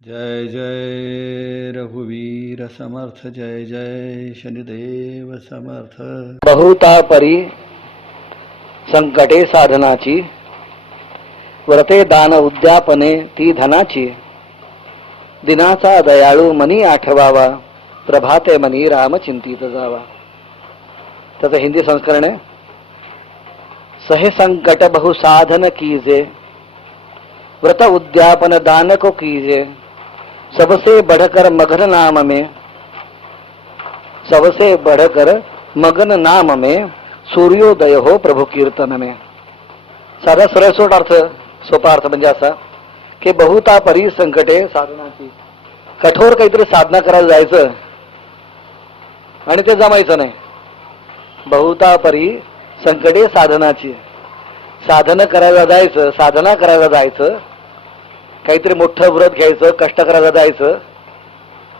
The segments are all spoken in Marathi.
जय जय रघुवीर समर्थ, जय जय शनिदेव समर्थ. बहुता परी संकटे साधनाची, व्रते दान उद्यापने ती धनाची. दिनाचा दयाळू मनी आठवावा, प्रभाते मनी राम चिंतित जावा. त्याचं हिंदी संस्करण आहे. सहे संकट बहु साधन कीजे, व्रत उद्यापन दान को कीजे. सबसे बढ़कर मगन नाम में, सबसे बढ़कर मगन नाम में, सूर्योदय हो प्रभु कीर्तन में. साधा सरळसोट अर्थ, सोपा अर्थ म्हणजे असा की बहुता परी संकटे साधनाची. कठोर काहीतरी साधना करायला जायचं आणि ते जमायचं नाही. बहुता परी संकटे साधनाची. साधन करायला जायचं, साधना करायला जायचं, काहीतरी मोठं व्रत घ्यायचं, कष्ट करायला जायचं,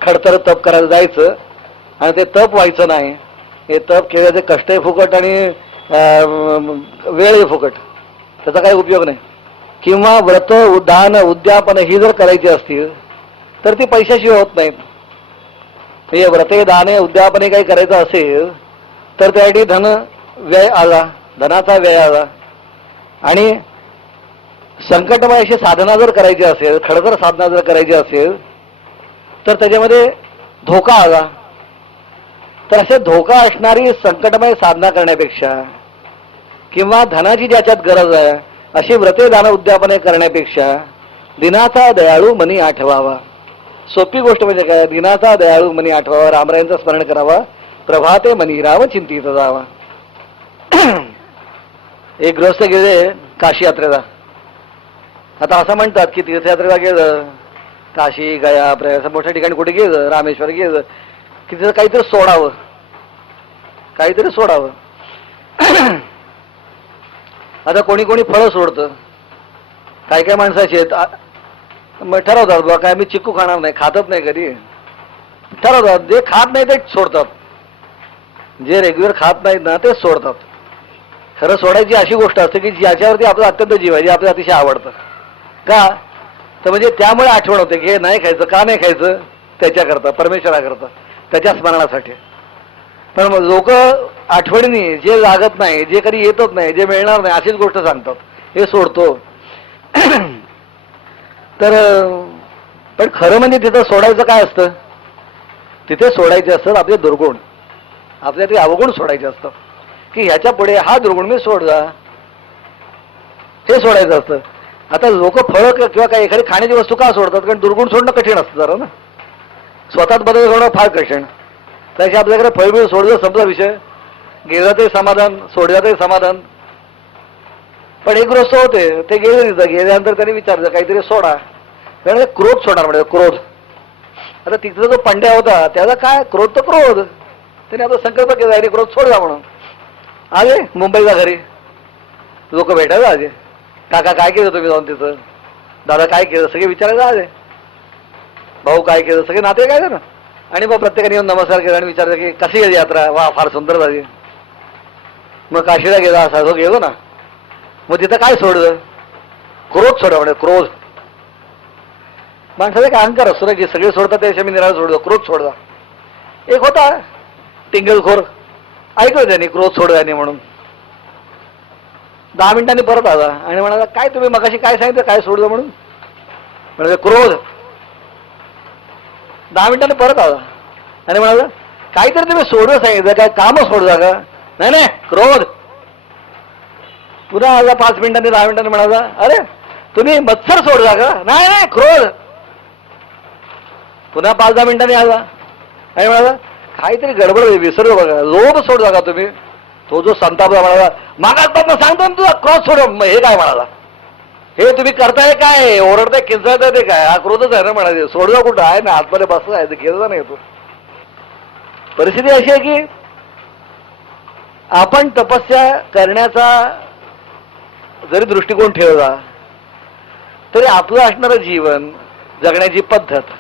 खडतर तप करायला जायचं आणि ते तप व्हायचं नाही. हे तप केल्याचे कष्टही फुकट आणि वेळही फुकट, त्याचा काही उपयोग नाही. किंवा व्रत दान उद्यापन ही जर करायची असतील तर ती पैशाशिवाय होत नाहीत. हे व्रते दाने उद्यापने काही करायचं असेल तर त्यासाठी धन व्यय आला, धनाचा व्यय आला. आणि संकटमय अशी साधना जर करायची असेल, खडतर साधना जर करायची असेल तर त्याच्यामध्ये धोका आला. तर असे धोका असणारी संकटमय साधना करण्यापेक्षा किंवा धनाची ज्याच्यात गरज आहे अशी व्रते दान उद्यापने करण्यापेक्षा दिनाचा दयाळू मनी आठवावा. सोपी गोष्ट म्हणजे काय, दिनाचा दयाळू मनी आठवावा, रामरायांचं स्मरण करावा, प्रभाते मनी राम चिंतित जावा. एक गृहस्थ गेले काशी यात्रेला. आता असं म्हणतात की तीर्थयात्रेला गेलं, काशी गया प्रयाग मोठ्या ठिकाणी कुठे गेलं, रामेश्वर गेलं की तिथं काहीतरी सोडावं, काहीतरी सोडावं. आता कोणी कोणी फळं सोडतं. काय काय माणसाची मग ठरवतात बा काय मी चिक्कू खाणार नाही, खातच नाही कधी, ठरवतात. जे खात नाही ते सोडतात, जे रेग्युलर खात नाहीत ना ते सोडतात. खरं सोडायची अशी गोष्ट असते की ज्याच्यावरती आपलं अत्यंत जीव आहे, जे आपल्याला अतिशय आवडतं. का तर म्हणजे त्यामुळे आठवण होते की हे नाही खायचं. का नाही खायचं? त्याच्याकरता, परमेश्वराकरता, त्याच्या स्मरणासाठी. पण मग लोक आठवणीने जे लागत नाही, जे कधी येतच नाही, जे मिळणार नाही अशीच गोष्ट सांगतात, हे सोडतो. तर पण खरं म्हणजे तिथं सोडायचं काय असतं? तिथे सोडायचे असतात आपले दुर्गुण, आपल्या ते अवगुण सोडायचे असतात. की ह्याच्या पुढे हा दुर्गुण मी सोडला, हे सोडायचं असतं. आता लोक फळं किंवा काही एखादी खाण्याची वस्तू का सोडतात? कारण दुर्गुण सोडणं कठीण असतं जरा ना, स्वतःच बदल होणं फार कठीण. त्याशी आपल्याकडे फळबिळ सोडलं, संपला विषय, गेलं ते समाधान, सोडलं ते समाधान. पण एक गृहस्थ होते, ते गेले तिथं. गेल्यानंतर त्यांनी विचारलं काहीतरी सोडा, कारण क्रोध सोडणार म्हणजे क्रोध. आता तिथला जो पंड्या होता त्याचा काय, क्रोध तर क्रोध. त्याने आता संकल्प केला आणि क्रोध सोडला म्हणून आले मुंबईला घरी. लोक भेटायला आले, काका काय केलं तुम्ही जाऊन तिथं, दादा काय केलं, सगळे विचारायला आले, भाऊ काय केलं, सगळे नाते काय ना. आणि मग प्रत्येकाने येऊन नमस्कार केला आणि विचारलं की कशी गेली यात्रा? वा फार सुंदर झाली. मग काशीला गेला असा तो गेलो ना. मग तिथं काय सोडलं? क्रोध सोडा म्हणजे क्रोध. माणसाचा एक अहंकार असतो ना की सगळे सोडतात त्याच्या मी निराळ सोडलं, क्रोध सोडला. एक होता टिंगलखोर, ऐकलं त्यांनी क्रोध सोडल्याने म्हणून. 10 मिनिटांनी परत आला आणि म्हणाला काय तुम्ही मगाशी काय सांगितलं, काय सोडलं म्हणून? म्हणजे क्रोध. 10 मिनिटांनी परत आला आणि म्हणाला काहीतरी तुम्ही सोडलं सांगितलं, काय काम सोडलं का? नाही नाही क्रोध. पुन्हा आला 5 मिनिटांनी, 10 मिनिटांनी म्हणाला अरे तुम्ही मत्सर सोडला का? नाही नाही क्रोध. पुन्हा 5-10 मिनिटांनी आला आणि म्हणाला काहीतरी गडबड विसरलो बघा, लोभ सोडला का तुम्ही? तो जो संतापला म्हणाला मागासपासून सांगतो ना तुझा क्रोध सोड. हे काय म्हणाला, हे तुम्ही करताय काय, ओरडताय किंचाळताय ते काय? हा क्रोधच आहे ना म्हणाले. सोडला कुठं आहे ना, आतमध्ये बसला आहे, गेला नाही तो. परिस्थिती अशी आहे की आपण तपस्या करण्याचा जरी दृष्टिकोन ठेवला तरी आपलं असणारं जीवन, जगण्याची पद्धत,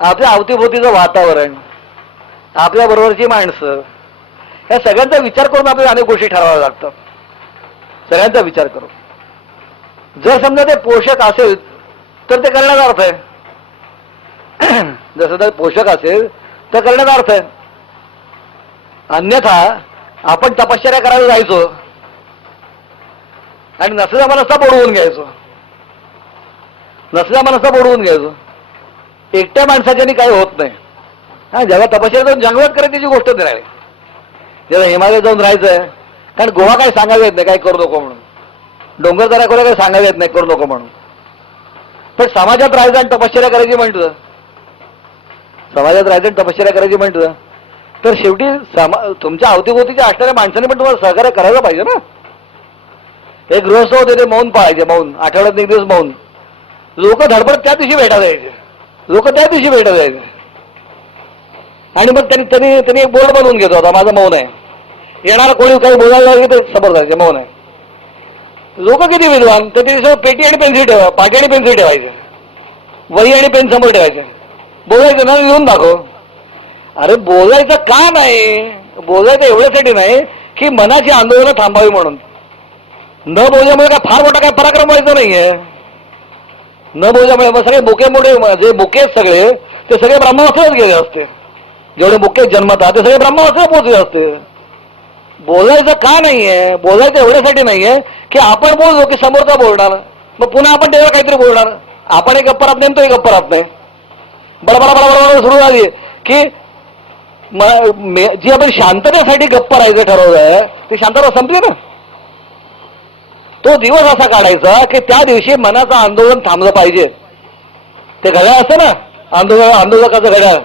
आपल्या अवतीभोवतीचं वातावरण, आपल्या बरोबरची माणसं, या सगळ्यांचा विचार करून आपल्याला अनेक गोष्टी ठरवाव्या लागतात. सगळ्यांचा विचार करून. जर समजा ते पोषक असेल तर ते करण्याचा अर्थ आहे. जसं तर पोषक असेल तर करण्याचा अर्थ आहे. अन्यथा आपण तपश्चर्या करायला जायचो आणि नसल्या मनस्ता बोडवून घ्यायचो. नसल्या मनस्ता बोडवून घ्यायचो. एकट्या माणसाच्यानी काही होत नाही. हा, जेव्हा तपश्चर्या जाऊन जंगलात करायची गोष्ट नाही राहिली. जेव्हा हिमालयात जाऊन राहायचंय, कारण गोवा काही सांगायला येत नाही काही करू नको म्हणून, डोंगर दऱ्याकडे काही सांगायला येत नाही करू नको म्हणून. पण समाजात राहायचं आणि तपश्चर्या करायची म्हणतं, समाजात राहायचं आणि तपश्चर्या करायची म्हणतं, तर शेवटी तुमच्या अवतीभोवतीच्या असणाऱ्या माणसाने पण तुम्हाला सहकार्य करायला पाहिजे ना. एक गृहस्थ होते, ते मौन पाळायचे, मौन, आठवड्यात एक दिवस मौन. लोक धडपड त्या दिवशी भेटायला यायचे, लोक त्या दिवशी भेटायला यायचे. आणि मग त्यांनी एक बोर्ड बनवून घेतो, होता माझं मौन आहे. येणारा कोणी काही बोलायला लागले तर समोर जायचे, मौन आहे. लोक किती विद्वान, तर ते पेटी आणि पेन्सिल ठेवा, पाटी आणि पेन्सिल ठेवायचे, वही आणि पेन समोर ठेवायचे, बोलायचं ना, लिहून दाखव. अरे बोलायचं का नाही? बोलायचं एवढ्यासाठी नाही की मनाची आंदोलनं थांबावी म्हणून. न बोलल्यामुळे काय फार मोठा काय पराक्रम व्हायचा नाहीये. न बोलल्यामुळे मग सगळे बोके मोठे जे बोके आहेत सगळे, ते सगळे ब्रह्मावस्थेत गेले असते. जेवढे बोके जन्मतात ते सगळे ब्रह्मावस्थेत पोहोचले असते. बोलायचं का नाहीये? बोलायचं एवढ्यासाठी नाहीये की आपण बोललो की समोरचा बोलणार, मग पुन्हा आपण तेव्हा काहीतरी बोलणार. आपण एक गप्पा राहत नाही, तो एक गप्पा राहत नाही. बरोबर बरोबर सुरू झाली की जी आपण शांततेसाठी गप्पा राहायचं ठरवलंय ती शांतता संपली ना. तो दिवस असा काढायचा की त्या दिवशी मनाचं आंदोलन थांबलं पाहिजे. ते घड्याळ असतं ना, आंदोलकाचं घड्याळ,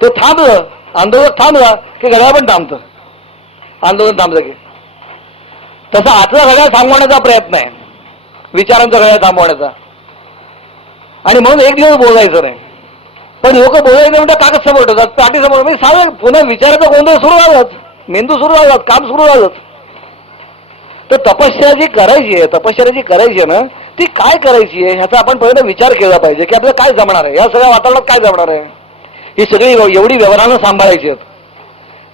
ते थांबलं, आंदोलक थांबला की घड्याळ पण थांबतं. आंदोलन थांबलं की तसं आतलं घड्याळ थांबवण्याचा प्रयत्न आहे, विचारांचा घड्याळ थांबवण्याचा. आणि म्हणून एक दिवस बोलायचं नाही. पण लोक बोलायचं म्हणतात कागद समोर ठेवतात, पाठी समोर, म्हणजे साधं पुन्हा विचाराचा गोंधळ सुरू झालाच, मेंदू सुरू झालाच, काम सुरू झालंच. तर तपश्चर्या जी करायची आहे ना, ती काय करायची आहे ह्याचा आपण पहिल्यांदा विचार केला पाहिजे की आपल्याला काय जमणार आहे, या सगळ्या वातावरणात काय जमणार आहे. ही सगळी एवढी व्यवहारानं सांभाळायची आहेत,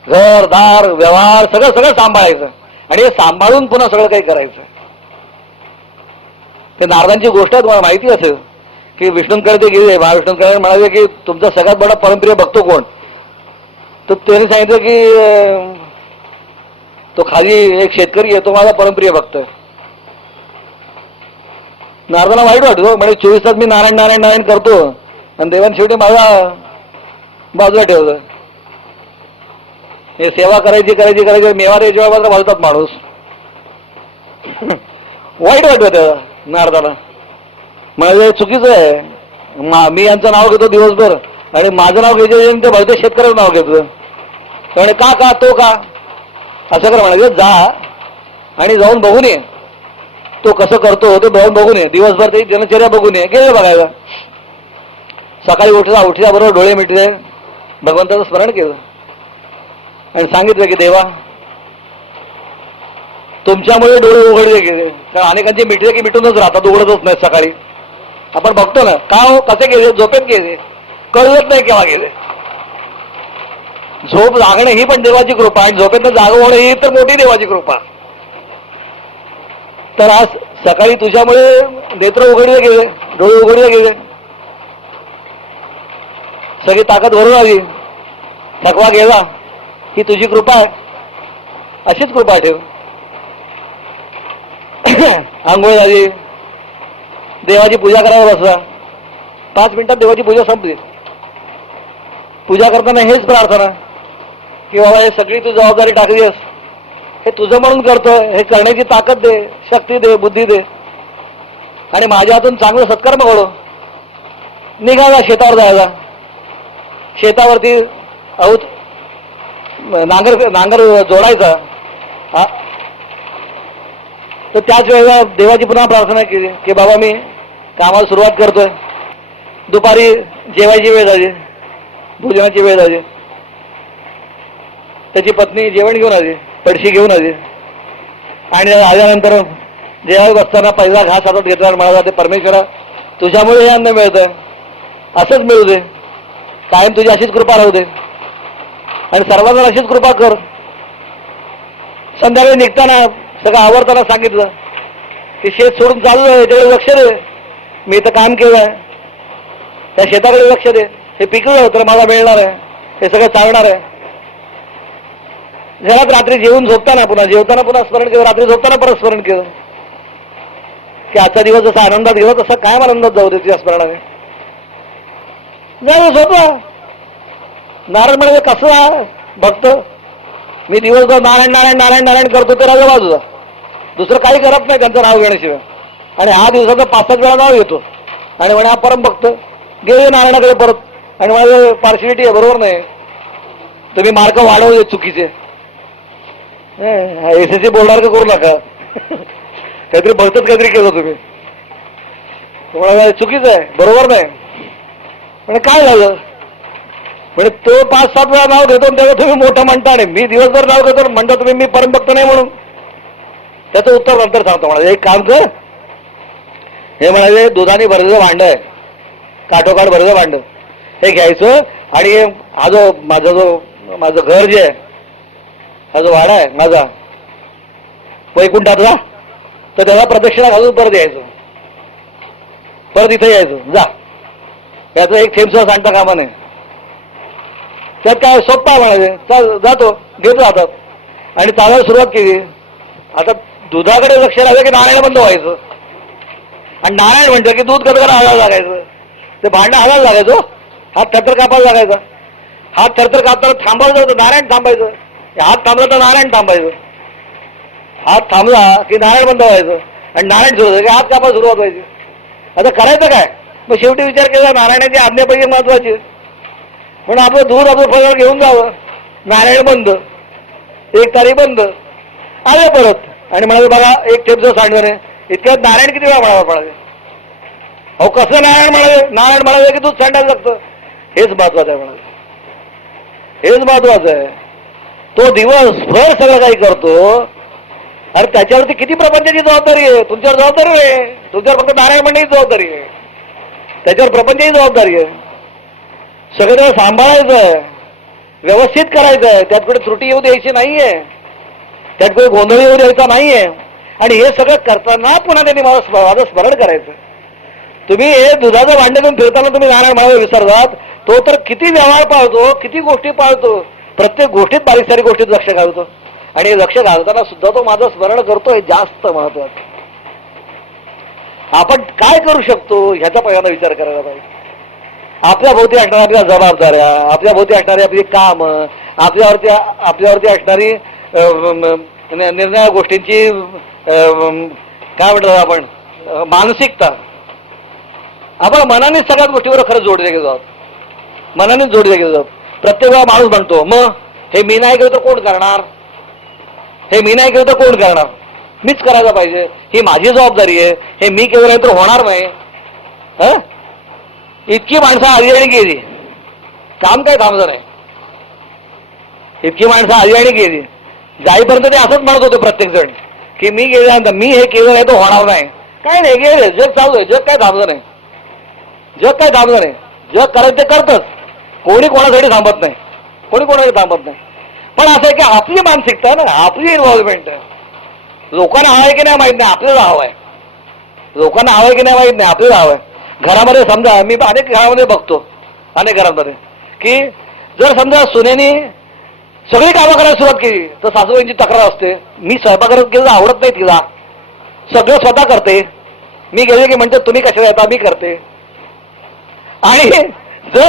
घर दार व्यवहार सगळं सांभाळायचं आणि हे सांभाळून पुन्हा सगळं काही करायचं. ते नारदांची गोष्ट तुम्हाला माहिती असेल की विष्णूंकडे ते गेले, महाविष्णूंकडे म्हणाले की तुमचा सगळ्यात मोठा परमप्रिय भक्त कोण? तर त्यांनी सांगितलं की तो खाली एक शेतकरी आहे, तो माझा परमप्रिय भक्त आहे. नारदांना वाईट वाटतो, म्हणजे 24 तास मी नारायण नारायण नारायण करतो आणि देवाने शेवटी माझा बाजूला ठेवलं. हे सेवा करायची मेवा द्यायच्या मात्र बोलतात माणूस. वाईट वाटतं त्याला नारदाला, म्हणजे चुकीचं आहे. मी यांचं नाव घेतो दिवसभर आणि माझं नाव घ्यायचं ते भलते शेतकऱ्याचं नाव घेतो. आणि का तो का असं कर म्हणायचं, जा आणि जाऊन बघून ये तो कसं करतो, तो जाऊन बघून ये, दिवसभर त्याची दिनचर्या बघून ये. गेले बघायला. सकाळी उठल्या बरोबर डोळे मिटले, भगवंताचं स्मरण केलं आणि सांगितलं की देवा तुमच्यामुळे डोळे उघडले गेले. कारण अनेकांचे मिटले की मिटूनच राहतात, उघडतच नाहीत सकाळी. आपण बघतो ना, का हो कसे गेले, झोपेत गेले, कळलंच नाही केव्हा गेले. झोप लागणं ही पण देवाची कृपा आणि झोपेतनं जागं होणं ही तर मोठी देवाची कृपा. तर आज सकाळी तुझ्यामुळे नेत्र उघडले गेले, डोळे उघडले गेले, सगळी ताकद भरून आली, थकवा गेला, ही तुझी कृपा आहे. अशीच कृपा ठेव. आंघोळ झाली, देवाची पूजा करायला बसला, 5 मिनिटात देवाची पूजा संपली. पूजा करताना हेच प्रार्थना की बाबा हे सगळी तू जबाबदारी टाकली आहेस, हे तुझं म्हणून करतोय, हे करण्याची ताकद दे, शक्ती दे, बुद्धी दे आणि माझ्या हातून चांगलं सत्कर्म घडव. निघाला शेतावर जायला. शेतावरती नांगर जोडायचा. तर त्याच वेळेला देवाची पुन्हा प्रार्थना केली की बाबा मी कामाला सुरुवात करतोय. दुपारी जेवायची वेळ झाली, भोजनाची वेळ झाली. त्याची पत्नी जेवण घेऊन आली, पडशी घेऊन आली आणि आल्यानंतर जेवायला बसताना पहिला घास हातात घेतला आणि म्हणाला ते परमेश्वरा तुझ्यामुळे हे अन्न मिळतंय, असंच मिळू दे, कायम तुझी अशीच कृपा राहू दे आणि सर्वांना अशीच कृपा कर. संध्याकाळी निघताना सगळं आवडताना सांगितलं की शेत सोडून चालू आहे, त्यावेळी लक्ष दे, मी इथं काम केलंय, त्या शेताकडे लक्ष दे, हे पिकलं तर मला मिळणार आहे, हे सगळं चालणार आहे. घरात रात्री जेवून झोपताना पुन्हा स्मरण केलं, रात्री झोपताना परत स्मरण केलं की आजचा दिवस जसा आनंदात गेला तसा कायम आनंदात जाऊ दे तुझ्या स्मरणाने. नाही झोपला. नारायण म्हणजे कसं भक्त, मी दिवसभर नारायण नारायण नारायण नारायण करतो ते राजा बाजूला, दुसरं काही करत नाही त्यांचं नाव घेण्याशिवाय. आणि हा दिवसाचं 5-7 वेळा नाव घेतो आणि म्हणे हा परम भक्त, गेले नारायणाकडे परत आणि माझे पार्शिलिटी आहे, बरोबर नाही, तुम्ही मार्क वाढवले चुकीचे. SSC बोलणार का करू नका, काहीतरी भलतच काहीतरी केलं तुम्ही, तुम्हाला चुकीचं आहे, बरोबर नाही. म्हणजे काय झालं, म्हणजे तो 5-7 वेळा नाव घेतो त्याला तुम्ही मोठं म्हणता, आणि मी दिवसभर नाव घेतो म्हणता तुम्ही मी परमभक्त नाही म्हणून. त्याचं उत्तर नंतर सांगतो. म्हणाले एक काम कर, हे म्हणाले दुधाने भरलेलं भांड आहे, काठोकाठ भरलेलं भांड, हे घ्यायचं आणि माझं घर जे आहे, हा जो वाडा आहे माझा वैकुंठातला, तर त्याला प्रदक्षिणा घालून परत यायचं, परत इथे यायचं, जा. त्याचं एक थेंब सुद्धा सांगता कामा नाही. त्यात काय सोप्पा आहे म्हणाले, चल जातो, घेतो हातात आणि चालायला सुरुवात केली. आता दुधाकडे लक्ष लागलं की नारायण बंद व्हायचं, आणि नारायण म्हणतं की दूध कधीकडे हालायला लागायचं, ते भांडं हालायला लागायचं, हात थरथर कापायला लागायचा, हात थरथर कापताना थांबायला जायचं, नारायण थांबायचं, हात थांबला तर नारायण थांबायचं, हात थांबला की नारायण बंद व्हायचं आणि नारायण सुरू व्हायचं की हात कापायला सुरुवात व्हायची. आता करायचं काय, मग शेवटी विचार केला नारायणाची आज्ञापैकी महत्वाची, म्हणून आपलं दूध आपलं फळ घेऊन जावं, नारायण बंद, एक तारीख बंद, आले परत आणि म्हणाले बघा एक टेपचं सांडवं नाही, इतक्यात नारायण किती वेळा म्हणावं म्हणाले. अहो कसं नारायण म्हणाले, नारायण म्हणाले की दूध सांडायला लागतं, हेच महत्वाचं आहे म्हणाले, हेच महत्वाचं आहे. तो दिवसभर सगळं काही करतो, अरे त्याच्यावरती किती प्रपंचाची जबाबदारी आहे, तुमच्यावर जबाबदारी आहे, तुमच्यावर फक्त नारायण म्हणण्याची जबाबदारी आहे, त्याच्यावर प्रपंचाची जबाबदारी आहे. सगळं त्याला सांभाळायचं आहे, व्यवस्थित करायचं आहे, त्यात कुठे त्रुटी येऊ द्यायची नाहीये, त्यात कुठे गोंधळ येऊ द्यायचा नाहीये. आणि हे सगळं करताना पुन्हा त्यांनी माझं स्मरण करायचं. तुम्ही हे दुधाचं भांडे घेऊन फिरताना तुम्ही नारायण म्हणावे विसरतात, तो तर किती व्यवहार पाळतो, किती गोष्टी पाळतो, प्रत्येक गोष्टीत बारीक सारी गोष्टीत लक्ष घालतो, आणि हे लक्ष घालताना सुद्धा तो माझं स्मरण करतो, हे जास्त महत्वाचं. आपण काय करू शकतो ह्याचा पहिल्यांदा विचार करायला पाहिजे. आपल्या भोवती असणाऱ्या आपल्या जबाबदाऱ्या, आपल्या भोवती असणारी आपली कामं, आपल्यावरती असणारी निर्णय गोष्टींची काय म्हणतो आपण मानसिकता, आपण मनाने सगळ्याच गोष्टीवर खरंच जोडले गेलो आहोत, मनानेच जोडले गेलो आहोत. प्रत्येक वेळा माणूस म्हणतो मग हे मी नाही केलं तर कोण करणार, हे मी नाही केलं तर कोण करणार, मीच करायला पाहिजे, ही माझी जबाबदारी आहे, हे मी केलं नाही तर होणार नाही. इतकी माणसं आली आणि गेली, काम काय थांबलं नाही. इतकी माणसं आली आणि गेली, जाईपर्यंत ते असंच म्हणत होते प्रत्येक जण की मी गेल्यानंतर मी हे केलं नाही तर होणार नाही. काय नाही, गेले, जग चालू आहे, जग काय थांबलं नाही, जग काय थांबलं नाही, जग करायचं ते करतच, कोणी कोणासाठी थांबत नाही, कोणी कोणासाठी थांबत नाही. पण असं आहे की आपली मानसिकता ना, आपली इन्व्हॉल्वमेंट आहे. लोकांना हवं आहे की नाही माहित नाही, आपल्याला हवं आहे. लोकांना हवं आहे की नाही माहित नाही, आपल्याला हवं आहे. घरामध्ये समजा, मी अनेक घरामध्ये बघतो, अनेक घरांमध्ये की जर समजा सुनेनी सगळी कामं करायला सुरुवात केली तर सासूबाईंची तक्रार असते, मी स्वयंपाक केलं आवडत नाही तिला, सगळं स्वतः करते, मी गेले की म्हणते तुम्ही कशाला येता, मी करते. आणि जर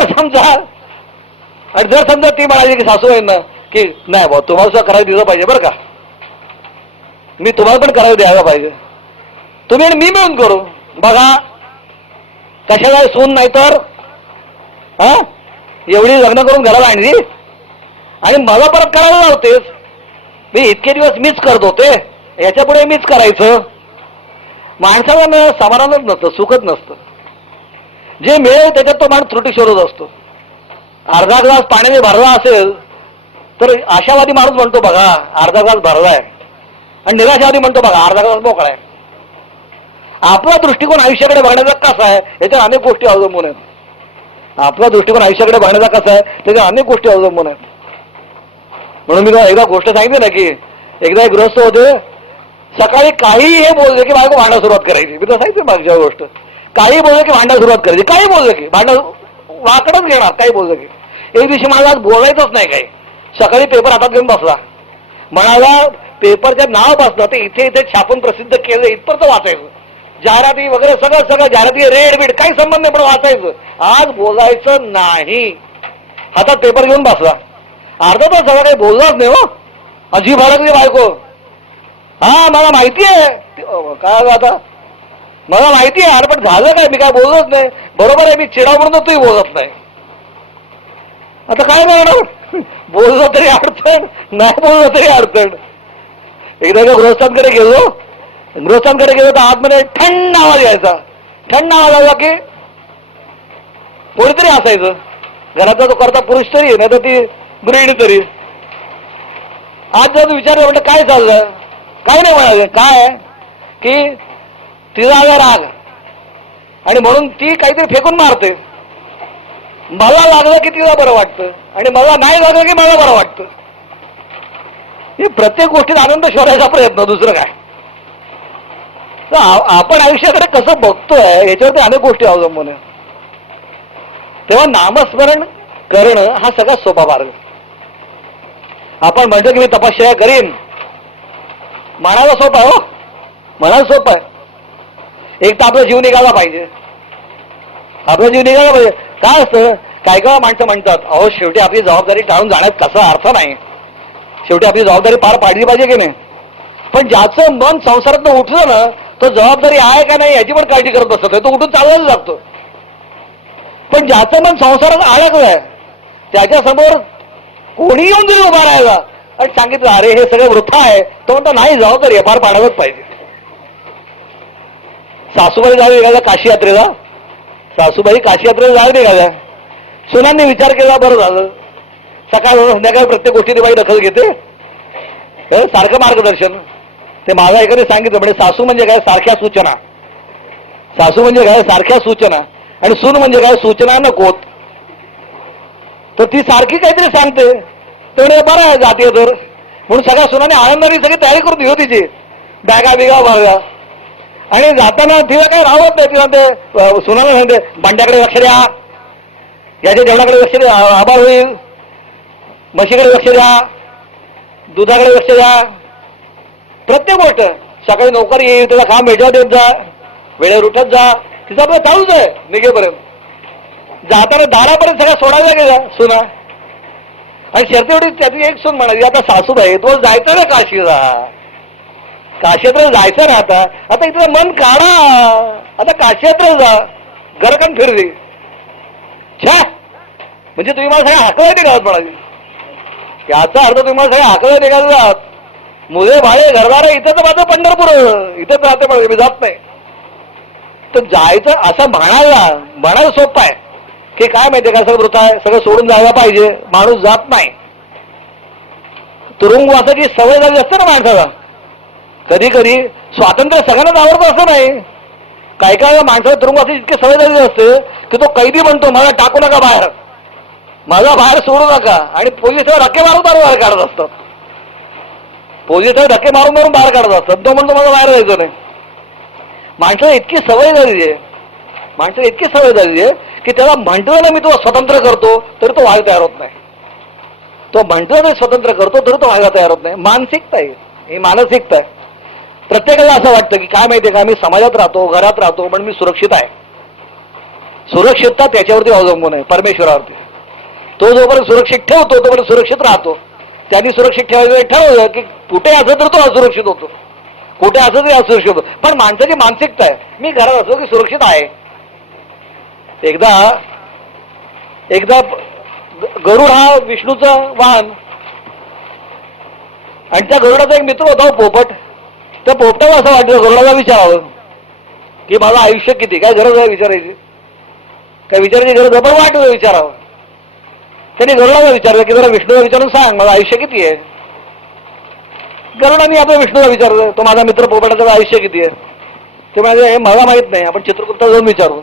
समजा ती म्हणाली की सासूबाईंना की नाही भाऊ तुम्हाला सुद्धा करायला दिलं पाहिजे बरं का, मी तुम्हाला पण करायला द्यायला पाहिजे, तुम्ही आणि मी मिळून करू, बघा कशाला सून नाही तर एवढी लग्न करून घराला आणली आणि मला परत करायला लावतेस, मी इतके दिवस मीच करत होते, याच्या पुढे मीच करायचं. माणसाला समाधानच नसतं, सुखच नसतं. जे मिळेल त्याच्यात तो माणूस त्रुटी शोधत असतो. अर्धा ग्लास पाण्याने भरला असेल तर आशावादी माणूस म्हणतो बघा अर्धा ग्लास भरलाय, आणि निराशावादी म्हणतो बघा अर्धा ग्लास मोकळा आहे. आपला दृष्टिकोन आयुष्याकडे बघण्याचा कसा आहे याच्यावर अनेक गोष्टी अवलंबून आहेत. आपला दृष्टिकोन आयुष्याकडे बघण्याचा कसा आहे त्याच्यावर अनेक गोष्टी अवलंबून आहेत. म्हणून मी एकदा गोष्ट सांगितली ना की एकदा एक गृहस्थ होते, सकाळी काही हे बोलले की बायको भांडणं सुरुवात करायची. मी तर सांगितलं मागच्या गोष्ट, काही बोललं की भांडण सुरुवात करायची, काही बोललं की भांडण वाकडच घेणार, काही बोललं की. एक दिवशी मला आज बोलायचंच नाही काही. सकाळी पेपर हातात घेऊन बसला, म्हणाला पेपरचं नाव बसलं ते इथे इथे छापून प्रसिद्ध केलं इथपर्यंत वाचायचं, जाहिराती वगैरे सगळं सगळं जाहिराती रेड बीड काही संबंध नाही पण वाचायचं. आज बोलायचं नाही, हातात पेपर घेऊन बसला. अर्धा तास सगळं काही बोललाच नाही हो. अजी भडकली बायको, हा मला माहिती आहे काय आता, मला माहिती आहे. अरे पण झालं काय, मी काय बोललोच नाही. बरोबर आहे, मी चिडाव म्हणून तूही बोलत नाही. आता काय करणार, बोललो तरी अडचण, नाही बोललो तरी अडचण. एकदा गृहस्थांकडे गेलो तर आतमध्ये थंड आवाज यायचा. थंड आवाज आला की कोणीतरी असायचं, घराचा तो करता पुरुष तरी नाही तर ती गृहिणी तरी. आज जर विचारलं म्हटलं काय चाललं, काय नाही म्हणाले, काय की तिला आला राग आणि म्हणून ती काहीतरी फेकून मारते. मला लागलं की तिला बरं वाटतं आणि मला नाही लागलं की मला बरं वाटतं. हे प्रत्येक गोष्टीत आनंद शोधायचा प्रयत्न, दुसरं काय. तर आपण आयुष्याकडे कसं बघतोय याच्यावरती अनेक गोष्टी अवलंबून आहे. तेव्हा नामस्मरण करणं हा सगळ्यात सोपा मार्ग. आपण म्हणतो की मी तपश्चर्या करीन, म्हणायला सोपं आहे हो, म्हणायला सोपं आहे. एक तर आपला जीव निघाला पाहिजे, आपला जीव निघाला पाहिजे. काय असतं, काय काय माणसं म्हणतात अहो शेवटी आपली जबाबदारी टाळून जाण्यात कसा अर्थ नाही, शेवटी आपली जबाबदारी पार पाडली पाहिजे की नाही. पण ज्याचं मन संसारात उठलं ना तो जबाबदारी आहे का नाही याची पण काळजी करत बसतो, तो उठून चालवायला लागतो. पण ज्याचं मन संसारात अडकलंय त्याच्यासमोर कोणी येऊन जरी उभा राहिला आणि सांगितलं अरे हे सगळं वृथा आहे, तो म्हणतो नाही जबाबदारी आहे, पार पाडायलाच पाहिजे. सासूबाई जाऊ निघाल्या काशी यात्रेला, सासूबाई काशी यात्रेला जाऊ निघाल्या. सुनांनी विचार केला, बरं झालं सकाळ संध्याकाळ प्रत्येक गोष्टीने बाई दखल घेते, सारखं मार्गदर्शन. ते माझा एकाने सांगितलं म्हणजे सासू म्हणजे काय सारख्या सूचना, सासू म्हणजे काय सारख्या सूचना आणि सून म्हणजे काय सूचना नकोत. तर ती सारखी काहीतरी सांगते, तेवढे बरं आहे जातीय तर म्हणून सगळ्या सुनाने आनंदाने सगळी तयारी करून दिली तिची, बॅगा बिगा भरल्या. आणि जाताना तिला काही राहत नाही, तिला ते सुनाला सांगते भांड्याकडे लक्ष द्या, याच्या जेवणाकडे लक्ष द्या, आभार होईल, म्हशीकडे लक्ष द्या, दुधाकडे लक्ष द्या. प्रत्येक गोष्ट सकाळी नोकरी येईल त्याला काम भेटत देत जा, वेळेवर उठत जा, तिचं आपलं चालूच आहे निघेपर्यंत. जाताना दारापर्यंत सगळ्या सोडायला गेल्या सुना. आणि शर्ती एवढी त्याची एक सून म्हणाली आता सासूबाई तो जायचं ना काशीला, काशीयात्रेला जायचं ना आता इथलं मन काढा, आता काशीयात्रेला जा, घरकन फिरली. छा म्हणजे तुम्ही मला सगळ्या हाकला निघालात म्हणाली. याचा अर्थ तुम्ही मला सगळ्या हाकला निघालात, मुले भाडे घरदार इथं तर माझं पंढरपूर, इथंच राहते पण मी जात नाही. तर जायचं असं म्हणायला सोपं आहे की काय माहितीये का, सगळं वृथ आहे, सगळं सोडून जायला पाहिजे, माणूस जात नाही. तुरुंगवासाची सवय झाली असते ना माणसाला. कधी कधी स्वातंत्र्य सगळ्यांनाच आवडतं असं नाही, काही काय माणसाला तुरुंगवासाची इतकी सवय झालेली असते की तो कैदी म्हणतो मला टाकू नका बाहेर, मला बाहेर सोडू नका. आणि पोलीस धक्के मारून बाहेर काढत असतात, पोलीस धक्के मारून मारून बाहेर काढत असतात, तो म्हणतो मला बाहेर जायचं नाही. माणसाला इतकी सवय झालेली आहे, माणसाला इतकी सवय झालेली आहे की त्याला म्हणतोय ना मी तुला स्वतंत्र करतो तरी तो व्हायला तयार होत नाही, तो म्हणतोय ना स्वतंत्र करतो तरी तो व्हायला तयार होत नाही. मानसिकता आहे ही, मानसिकता आहे. प्रत्येकाला असं वाटतं की काय माहितीये का, मी समाजात राहतो, घरात राहतो, पण मी सुरक्षित आहे. सुरक्षितता त्याच्यावरती अवलंबून आहे, परमेश्वरावरती. तो जोपर्यंत सुरक्षित ठेवतो तोपर्यंत सुरक्षित राहतो. त्यांनी सुरक्षित ठेवायचं ठरवलं की कुठे असं तर तो असुरक्षित होतो, कुठे असं तरी असुरक्षित होतो. पण माणसाची मानसिकता आहे मी घरात असलो की सुरक्षित आहे. एकदा गरुड हा विष्णूचं वाहन आणि त्या गरुडाचा एक मित्र होता पोपट. त्या पोपटाला असं वाटलं गरुडाला विचारावं की मला आयुष्य किती, काय गरज आहे विचारायची, काय विचारायची गरज आहे, पण वाटलं विचारावं. त्यांनी गरुडाला विचारलं की जरा विष्णूला विचारून सांग मला आयुष्य किती आहे. गरुडाने आपल्या विष्णूला विचारलं तो माझा मित्र पोपटाचं आयुष्य किती आहे. ते म्हणजे मला माहित नाही, आपण चित्रगुप्ताला जाऊन विचारू.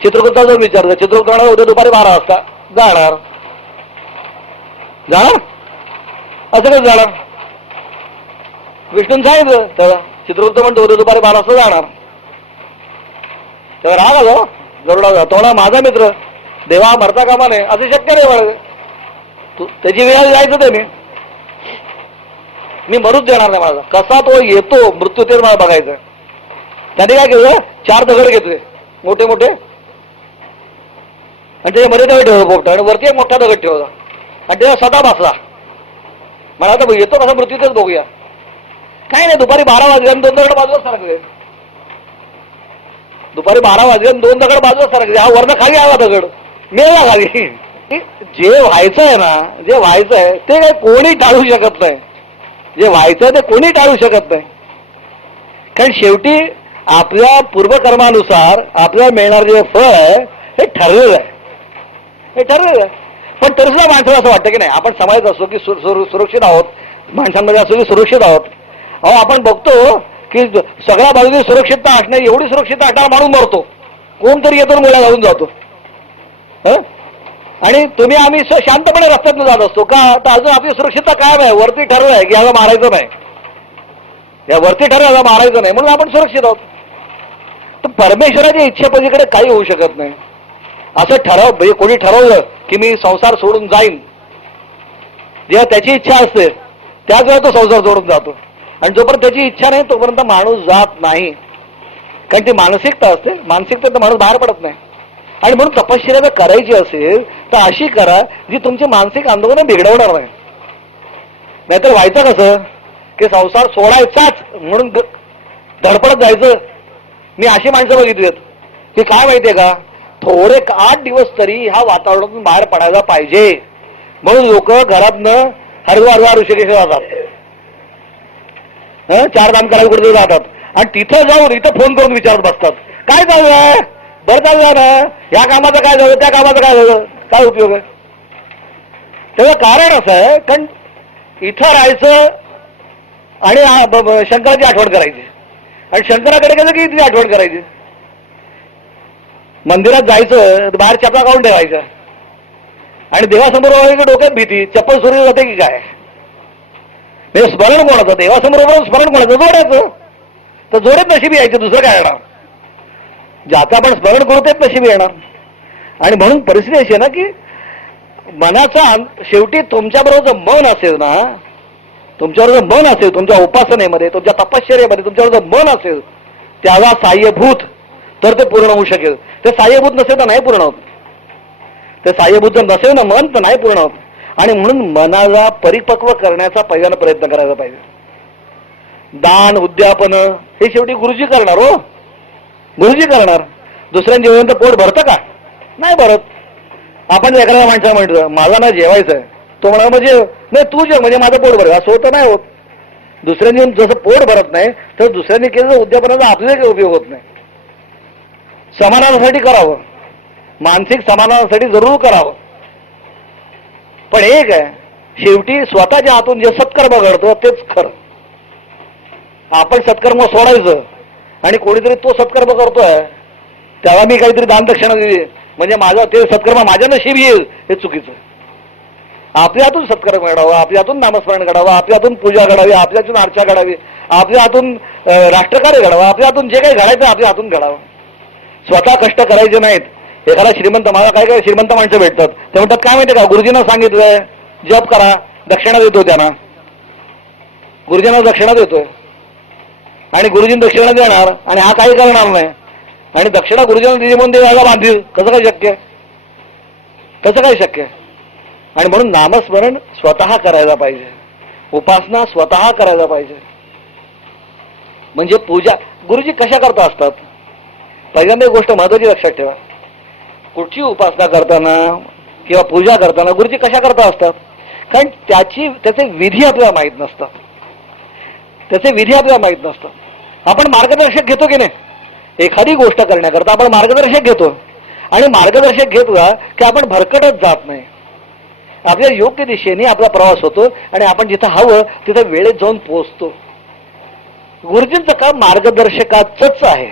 चित्रगुप्ताला जाऊन विचारलं, चित्रगुप्ता उद्या दुपारी 12 वाजता जाणार. असं कसं जाणार, विष्णून सांगितलं त्याला. चित्रगुप्त म्हणतो उद्या दुपारी 12 वाजता जाणार. तेव्हा राग आलो गरुडा, तो म्हणा माझा मित्र देवा मरता कामा नये, असं शक्य नाही म्हणा. त्याची वेळ जायचं ते मी मरूच देणार नाही माझा. कसा तो येतो मृत्यू ते मला बघायचं. त्याने काय केलं, 4 दगड घेतले मोठे मोठे आणि त्याच्यामध्ये दगड ठेवलं पोपटा आणि वरती एक मोठा दगड ठेवला आणि त्याला सदा बसला. मला आता येतो कसा मृत्यू तेच बघूया. काय नाही, दुपारी 12 वाजले आणि 2 दगड बाजूला सरकले. दुपारी 12 वाजले आणि 2 दगड बाजूला सरकले. हा वरनं खाली आला दगड, मेला खाली. जे व्हायचं आहे ना, जे व्हायचं आहे ते काही कोणी टाळू शकत नाही. जे व्हायचं ते कोणी टाळू शकत नाही. कारण शेवटी आपल्या पूर्वकर्मानुसार आपल्याला मिळणार जे फळ आहे हे ठरलेलं आहे, हे ठरलेलं आहे. पण तरी सुद्धा माणसाला असं वाटतं की नाही आपण समाजात असो की सुरक्षित आहोत, माणसांमध्ये असो की सुरक्षित आहोत. अहो आपण बघतो की सगळ्या बाजूने सुरक्षितता असणं, एवढी सुरक्षितता असणार माणूस मरतो, कोणतरी येतो मुला घालून जातो. आणि तुम्ही आम्ही शांतपणे रस्त्यातून जात असतो का, तर अजून आपली सुरक्षितता कायम आहे. वरती ठरवलंय की याला मारायचं नाही, या वरती ठरवलं याला मारायचं नाही म्हणून आपण सुरक्षित आहोत. तर परमेश्वराच्या इच्छेपलीकडे काही होऊ शकत नाही. असं म्हणजे कोणी ठरवलं की मी संसार सोडून जाईन, जेव्हा त्याची इच्छा असते त्याच वेळा तो संसार सोडून जातो. आणि जोपर्यंत त्याची इच्छा नाही तोपर्यंत माणूस जात नाही. कारण ती मानसिकता असते, मानसिकता माणूस बाहेर पडत नाही. आणि म्हणून तपश्चर्या जर करायची असेल तर अशी करा जी तुमची मानसिक आंदोलन बिघडवणार नाही. नाहीतर व्हायचं कसं की संसार सोडायचाच म्हणून धडपडत जायचं. मी अशी माणसं बघितलीत की काय माहितीये का, थोडे 8 दिवस तरी ह्या वातावरणातून बाहेर पडायला पाहिजे म्हणून लोक घरातनं हरिद्वार ऋषिकेशला जातात, 4 धाम करायला कुठे जातात आणि तिथं जाऊन इथं फोन करून विचारत बसतात काय चाललंय, बरं चाललं ना, या कामाचं काय झालं, त्या कामाचं काय झालं, काय उपयोग आहे. त्याचं कारण असं आहे कारण इथं राहायचं आणि शंकराची आठवण करायची आणि शंकराकडे गेलं की तिची आठवण करायची. मंदिरात जायचं बाहेर चपला काढून ठेवायचा आणि देवासमोर व्हायचं, डोक्यात भीती चप्पल सुरू जाते की काय. म्हणजे स्मरण कोणाचं, देवासमोर स्मरण कोणाचं, जोडायचं. तर जोडेत नशिबी यायचं, दुसरं काय येणार. ज्याचं आपण स्मरण करू तेच नशिबी येणार. आणि म्हणून परिस्थिती अशी आहे ना की मनाचा शेवटी तुमच्याबरोबर जर मन असेल ना, तुमच्याबरोबर मन असेल, तुमच्या उपासनेमध्ये, तुमच्या तपश्चर्येमध्ये तुमच्याबरोबर मन असेल त्याला साह्यभूत, तर ते पूर्ण होऊ शकेल. ते साह्यभूत नसेल तर नाही पूर्ण होत. ते साह्यभूत जर नसेल ना मन तर नाही पूर्ण होत. आणि म्हणून मनाला परिपक्व करण्याचा पहिल्यांदा प्रयत्न करायला पाहिजे. दान उद्यापन हे शेवटी गुरुजी करणार. हो गुरुजी करणार. दुसऱ्यांच्या जेवण तर पोट भरतं का, नाही भरत. आपण एखाद्या माणसाला म्हणतो मला ना जेवायचं आहे, तो म्हणा म्हणजे नाही तू जेव म्हणजे माझं पोट भरेल, असं होतं नाही होत. दुसऱ्यांनी जसं पोट भरत नाही तर दुसऱ्यांनी केलेलं उद्यापनाचा आपल्याला काही उपयोग होत नाही. समाधानासाठी करावं, मानसिक समाधानासाठी जरूर करावं. पण एक आहे शेवटी स्वतःच्या हातून जे सत्कर्म घडतं तेच खरं. आपण सत्कर्म सोडायचं आणि कोणीतरी तो सत्कर्म करतोय त्याला मी काहीतरी दानदक्षिणा दिली म्हणजे माझं ते सत्कर्म माझ्या नशीब येईल, हे चुकीचं आहे. आपल्या हातून सत्कर्म घडावं, आपल्या हातून नामस्मरण घडावं, आपल्या हातून पूजा घडावी, आपल्या हातून अर्चा घडावी, आपल्या हातून राष्ट्रकार्य घडावं, आपल्या हातून जे काही घडायचं आपल्या हातून घडावं. स्वतः कष्ट करायचे नाहीत. एखादा श्रीमंत, मला काय काय श्रीमंत माणसं भेटतात ते म्हणतात काय माहितीये का, गुरुजींना सांगितलंय जप करा, दक्षिणा देतो त्यांना, गुरुजींना दक्षिणा देतोय आणि गुरुजींना दक्षिणा देणार आणि हा काही करणार नाही आणि दक्षिणा गुरुजींना दिली म्हणून देवाला बांधील, कसं काय शक्य, कसं काय शक्य. आणि म्हणून नामस्मरण स्वतः करायला पाहिजे, उपासना स्वतः करायला पाहिजे. म्हणजे पूजा गुरुजी कशा करता असतात. पहिल्यांदा एक गोष्ट महत्वाची लक्षात ठेवा, कुठची उपासना करताना किंवा पूजा करताना गुरुजी कशा करता असतात. कारण त्याचे विधी आपल्याला माहीत नसतात, त्याचे विधी आपल्याला माहीत नसतात. आपण मार्गदर्शक घेतो की नाही, एखादी गोष्ट करण्याकरता आपण मार्गदर्शक घेतो आणि मार्गदर्शक घेतला की आपण भरकटत जात नाही, आपल्या योग्य दिशेने आपला प्रवास होतो आणि आपण जिथं हवं तिथं वेळेत जाऊन पोहोचतो. गुरुजींचं काम मार्गदर्शकाचंच आहे.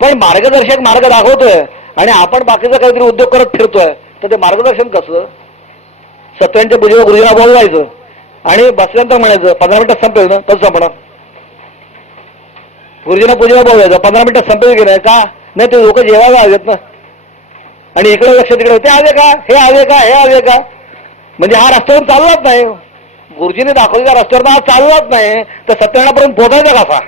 पण मार्गदर्शक मार्ग दाखवतोय आणि आपण बाकीचा काहीतरी उद्योग करत फिरतोय, तर ते मार्गदर्शन कसं. सत्यांच्या पूजेला गुरुजींना बोलवायचं आणि बसल्यानंतर म्हणायचं 15 मिनिटात संपेल ना, कसं संपणार. गुरुजींना पूजेला बोलवायचं 15 मिनिटात संपेल की नाही, का नाही ते लोक जेवायला हवेत ना, आणि इकडे लक्ष तिकडे ते हवे का, हे हवे का, हे हवे का, म्हणजे हा रस्त्यावर चाललाच नाही. गुरुजीने दाखवलेल्या रस्त्यावर हा चाललाच नाही तर सत्यनारायणापर्यंत पोहोचायचा कसा?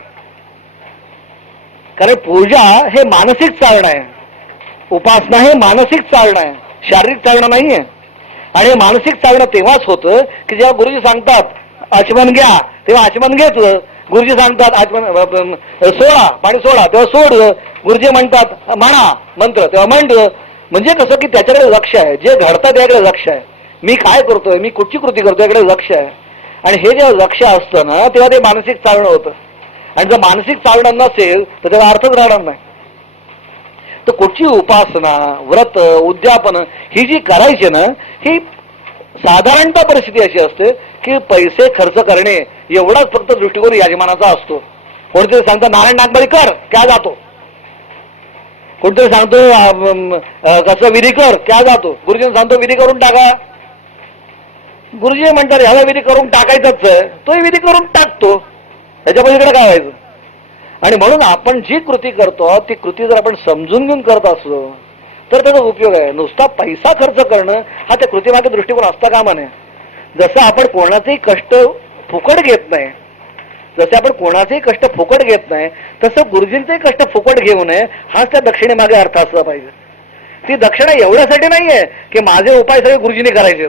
कारण पूजा हे मानसिक चालणं आहे, उपासना हे मानसिक चालणं आहे, शारीरिक चालणं नाहीये. आणि हे मानसिक चालणं तेव्हाच होतं की जेव्हा गुरुजी सांगतात आचमन घ्या तेव्हा आचमन घेतलं, गुरुजी सांगतात आचमन सोडा, पाणी सोडा तेव्हा सोडलं, गुरुजी म्हणतात म्हणा मंत्र तेव्हा म्हणलं. म्हणजे कसं की त्याच्याकडे लक्ष आहे, जे घडतं त्याकडे लक्ष आहे, मी काय करतोय, मी कुठची कृती करतोय याकडे लक्ष आहे. आणि हे जेव्हा लक्ष असतं ना तेव्हा ते मानसिक चालणं होतं. आणि जर मानसिक चालणं नसेल तर त्याचा अर्थच राहणार नाही. तर कुठची उपासना, व्रत, उद्यापन ही जी करायची ना, ही साधारणतः परिस्थिती अशी असते की पैसे खर्च करणे एवढाच फक्त दृष्टिकोन यजमानाचा असतो. कोणतरी सांगतं नारायण नागबळी कर, क्या जातो. कोणतरी सांगतो कसं विधी कर, क्या जातो. गुरुजी सांगतो विधी करून टाका. गुरुजी म्हणतात ह्याला विधी करून टाकायचंच आहे, तोही विधी करून टाकतो, ह्याच्या पलीकडे काय व्हायचं. आणि म्हणून आपण जी कृती करतो ती कृती जर आपण समजून घेऊन करत असलो तर त्याचा उपयोग आहे. नुसता पैसा खर्च करणं हा त्या कृतीमागे दृष्टिकोन असता कामा नये. जसं आपण कोणाचेही कष्ट फुकट घेत नाही, जसे आपण कोणाचेही कष्ट फुकट घेत नाही, तसं गुरुजींचेही कष्ट फुकट घेऊ नये हाच त्या दक्षिणेमागे अर्थ असला पाहिजे. ती दक्षिणा एवढ्यासाठी नाहीये की माझे उपाय सगळे गुरुजींनी करायचे,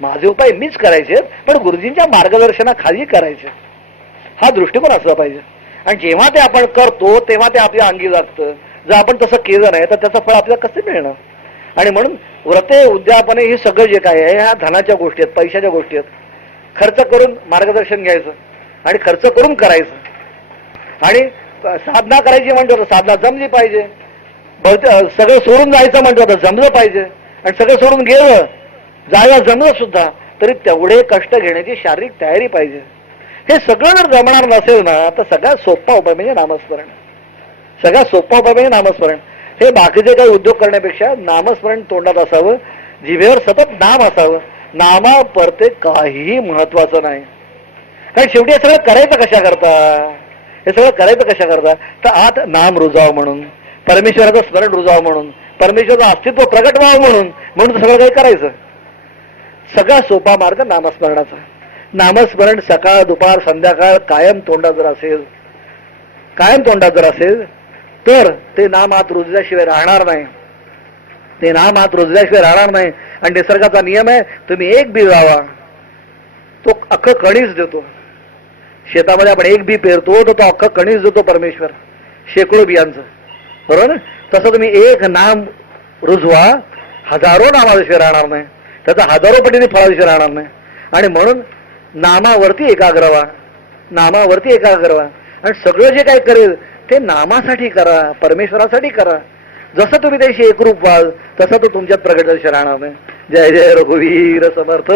माझे उपाय मीच करायचे, पण गुरुजींच्या मार्गदर्शनाखाली करायचे, हा दृष्टिकोन असला पाहिजे. आणि जेव्हा ते आपण करतो तेव्हा ते आपल्या अंगी लागतं. जर आपण तसं केलं नाही तर त्याचं फळ आपल्याला कसं मिळणार. आणि म्हणून व्रते, उद्यापने हे सगळं जे काय आहे ह्या धनाच्या गोष्टी आहेत, पैशाच्या गोष्टी आहेत. खर्च करून मार्गदर्शन घ्यायचं आणि खर्च करून करायचं. आणि साधना करायची म्हणतो तर साधना जमली पाहिजे, सगळं सोडून जायचं म्हणतो तर जमलं पाहिजे. आणि सगळं सोडून गेलं, जायला जमलं सुद्धा तरी तेवढे कष्ट घेण्याची शारीरिक तयारी पाहिजे. हे सगळं जर जमणार नसेल ना तर सगळ्यात सोपा उपाय म्हणजे नामस्मरण. सगळ्यात सोपा उपाय म्हणजे नामस्मरण. हे बाकीचे काही उद्योग करण्यापेक्षा नामस्मरण तोंडात असावं, जिभेवर सतत नाम असावं. नामा परते काहीही महत्वाचं नाही. कारण शेवटी हे सगळं करायचं कशा करता, हे सगळं करायचं कशा करता तर आत नाम रुजावं म्हणून, परमेश्वराचं स्मरण रुजावं म्हणून, परमेश्वराचं अस्तित्व प्रगट व्हावं म्हणून, म्हणून सगळं काही करायचं. सगळा सोपा मार्ग नामस्मरणाचा. नामस्मरण सकाळ दुपार संध्याकाळ कायम तोंडात जर असेल, कायम तोंडात जर असेल तर ते नाम आत रुजल्याशिवाय राहणार नाही. ते नाम आत रुजल्याशिवाय राहणार नाही. आणि निसर्गाचा नियम आहे, तुम्ही एक बी लावा तो अख्खं कणीच देतो. शेतामध्ये आपण एक बी पेरतो तर तो अख्खं कणीच देतो परमेश्वर, शेकडो बियांचं, बरोबर ना. तसं तुम्ही एक नाम रुजवा, हजारो नामाविषयी राहणार नाही, त्याचा हजारो पटीने फळाविषयी राहणार नाही. आणि म्हणून नामावरती एकाग्र व्हा, नामावरती एकाग्र व्हा. आणि सगळं जे काही करेल ते नामासाठी करा, परमेश्वरासाठी करा. जसं तुम्ही त्याशी एकरूप व्हाल तसं तो तुमच्यात प्रगट राहणार नाही. जय जय रघुवीर समर्थ.